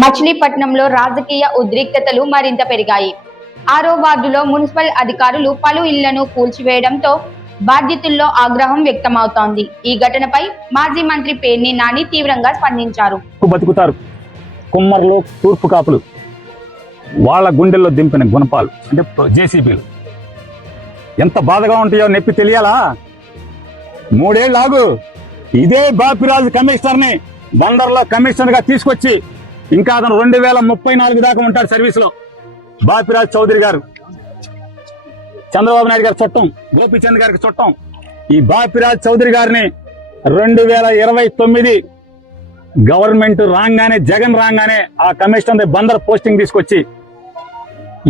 మచిలీపట్నంలో రాజకీయ ఉద్రిక్తతలు మరింత పెరిగాయి. 6వ వార్డులో మున్సిపల్ అధికారులు పలు ఇళ్లను కూల్చివేయడంతో బాధితుల్లో ఆగ్రహం వ్యక్తమవుతోంది. ఈ ఘటనపై మాజీ మంత్రి పేర్ని నాని తీవ్రంగా స్పందించారు. బతుకుతారు కుమ్మర్లు, తూర్పు కాపులు, వాళ్ళ గుండెల్లో దింపిన గుణపాలు అంటే జేసీబీలు ఎంత బాధగా ఉంటాయో నొప్పి తెలియాలా? 3 ఏళ్ళు ఆగు. ఇదే బాపిరాజు కమిషనర్ని బందర్లో కమిషనర్ గా తీసుకొచ్చి ఇంకా అతను 2034 దాకా ఉంటాడు సర్వీస్ లో. బాపిరాజు చౌదరి గారు చంద్రబాబు నాయుడు గారి చుట్టం, గోపీచంద్ గారికి చుట్టం. ఈ బాపిరాజు చౌదరి గారిని 2029 గవర్నమెంట్ రాగానే, జగన్ రాగానే ఆ కమిషనర్ బందర్ పోస్టింగ్ తీసుకొచ్చి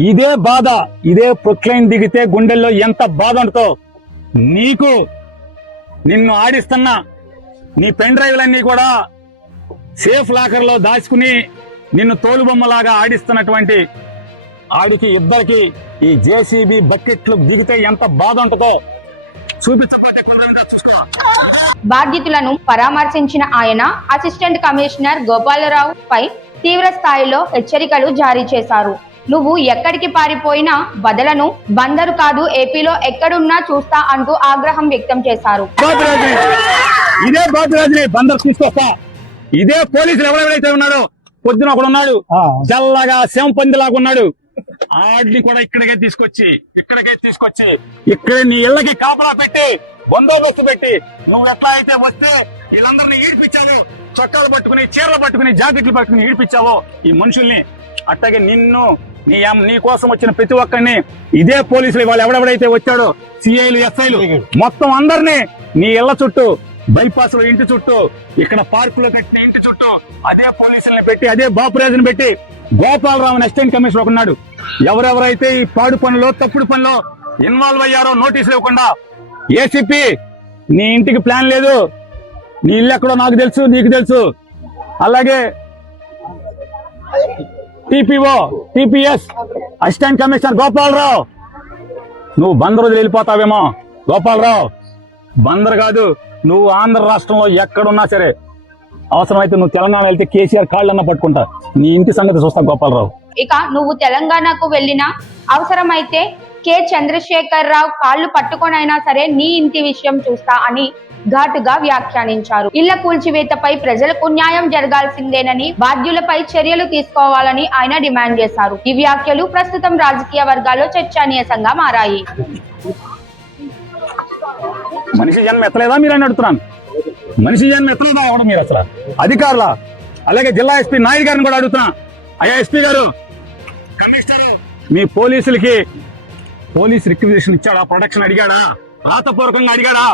ఇదే బాధ, ఇదే ప్రొక్లైన్ దిగితే గుండెల్లో ఎంత బాధ ఉంటుందో నీకు. నిన్ను ఆడిస్తున్నా నీ పెన్ డ్రైవ్లన్నీ కూడా సేఫ్ లాకర్ లో దాచుకుని నిన్ను తోలుబొమ్మలాగా ఆడిస్తున్నటువంటి ఆడికి ఇద్దరికి ఈ జేసీబీ బకెట్లు దిగితే ఎంత బాధ ఉంటుందో చూపించకపోతే బాధితులను పరామర్శించిన ఆయన అసిస్టెంట్ కమిషనర్ గోపాలరావు పై తీవ్ర స్థాయిలో హెచ్చరికలు జారీ చేశారు. నువ్వు ఎక్కడికి పారిపోయినా బదలను, బందరు కాదు ఏపీలో ఎక్కడున్నా చూస్తా అంటూ ఆగ్రహం వ్యక్తం చేశారు. ఇదే బాపిరాజుని బందర్ తీసుకొస్తా. ఇదే పోలీసులు ఎవరెవరైతే ఉన్నాడో, పొద్దున ఒకడు ఉన్నాడు జల్లగా శంపందిలాగా ఉన్నాడు, ఆడిని కూడా ఇక్కడికే తీసుకొచ్చి ఇక్కడే నీ ఇళ్ళకి కాపలా పెట్టి బందోబస్తు పెట్టి నువ్వు ఎట్లా అయితే వస్తే వీళ్ళందరినీ ఈడ్పించావో, చొక్కాలు పట్టుకుని, చీరలు పట్టుకుని, జాకెట్లు పట్టుకుని ఈడ్పించావో ఈ మనుషుల్ని, అట్లాగే నిన్ను నీ కోసం వచ్చిన ప్రతి ఒక్కరిని ఇదే పోలీసులు వాళ్ళు ఎవడెవడైతే వచ్చాడో సిఐలు, ఎస్ఐలు మొత్తం అందరినీ నీ ఇళ్ల చుట్టూ, బైపాస్ లో ఇంటి చుట్టూ, ఇక్కడ పార్కులో పెట్టిన ఇంటి చుట్టూ అదే పోలీసుల్ని పెట్టి, అదే బాపురాజుని పెట్టి, గోపాలరావు అసిస్టెంట్ కమిషనర్ ఉన్నాడు. ఎవరెవరైతే ఈ పాడు పనులో, తప్పుడు పనులో ఇన్వాల్వ్ అయ్యారో నోటీసులు ఇవ్వకుండా, ఏసీపీ నీ ఇంటికి ప్లాన్ లేదు, నీ ఇల్లు ఎక్కడో నాకు తెలుసు, నీకు తెలుసు. అలాగే TPO, TPS assistant commissioner Gopalarao, నువ్వు బందర్ వదిలి వెళ్ళిపోతావేమో. గోపాలరావు బందర్ కాదు, నువ్వు ఆంధ్ర రాష్ట్రంలో ఎక్కడున్నా సరే అవసరమైతే నువ్వు తెలంగాణ వెళ్తే కేసీఆర్ కాళ్ళన్నా పట్టుకుంటా. నీ ఇంటి సంగతి చూస్తా గోపాలరావు. ఇక నువ్వు తెలంగాణకు వెళ్ళినా, అవసరమైతే కె చంద్రశేఖర్ రావు కాళ్ళు పట్టుకొనైనా సరే నీ ఇంటి విషయం చూస్తా అని ఘాటుగా వ్యాఖ్యానించారు. ఇళ్ల కూల్చివేతపై ప్రజలకు న్యాయం జరగాల్సిందేనని, బాధ్యులపై చర్యలు తీసుకోవాలని ఆయన డిమాండ్ చేశారు. ఈ వ్యాఖ్యలు ప్రస్తుతం రాజకీయ వర్గాల్లో చర్చనీయాంశంగా మారాయి. మనిషి జన్మ ఎత్తలేదా మీరు అని అడుగుతున్నాను. మనిషి జన్మ ఎత్తలేదా ఎవడు మీరు అసలు అధికారుల? అలాగే జిల్లా ఎస్పీ నాయుడు గారిని కూడా అడుగుతున్నా, అయ్యా ఎస్పీ గారు, కమిషనర్ మీ పోలీసులకి పోలీస్ రిక్విజిషన్ ఇచ్చాడా? ప్రొటెక్షన్ అడిగాడా? రాతపూర్వకంగా అడిగాడా?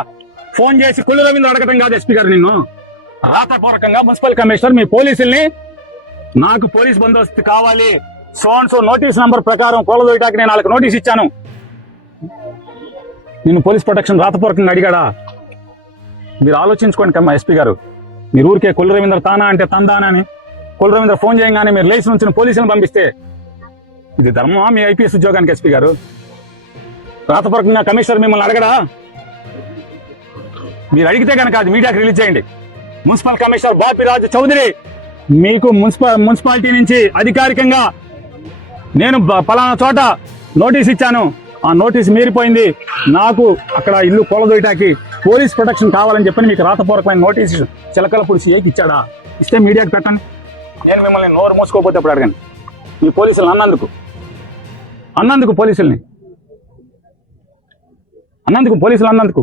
ఫోన్ చేసి కొల్లు రవీంద్ర అడగటం కాదు ఎస్పీ గారు, నిన్ను రాతపూర్వకంగా మున్సిపల్ కమిషనర్ మీ పోలీసుల్ని నాకు పోలీస్ బందోబస్తు కావాలి, సో నోటీస్ నంబర్ ప్రకారం కోలదోయటానికి నేను వాళ్ళకి నోటీస్ ఇచ్చాను, నిన్ను పోలీస్ ప్రొటెక్షన్ రాతపూర్వకంగా అడిగాడా? మీరు ఆలోచించుకోండి ఎస్పీ గారు. మీరు ఊరికే కొల్లు రవీంద్ర తానా అంటే తందానా అని కొల్లు రవీంద్ర ఫోన్ చేయగానే మీరు లేచి నుంచి పోలీసులను పంపిస్తే ఇది ధర్మమా మీ ఐపీఎస్ ఉద్యోగానికి? ఎస్పీ గారు రాతపూర్వకంగా కమిషనర్ మిమ్మల్ని అడగడా? మీరు అడిగితే కనుక అది మీడియాకి రిలీజ్ చేయండి. మున్సిపల్ కమిషనర్ బాపిరాజు చౌదరి మీకు మున్సిపాలిటీ నుంచి అధికారికంగా నేను పలానా చోట నోటీస్ ఇచ్చాను, ఆ నోటీస్ మీరిపోయింది, నాకు అక్కడ ఇల్లు కూలదోయటానికి పోలీస్ ప్రొటెక్షన్ కావాలని చెప్పని మీకు రాతపూర్వకమైన నోటీస్ చిలకలపూడి సీఐకి ఇచ్చాడా? ఇస్తే మీడియాకి పెట్టండి. నేను మిమ్మల్ని నోరు మూసుకోకపోతే అప్పుడు అడగండి. మీ పోలీసులు అన్నందుకు పోలీసులు అన్నందుకు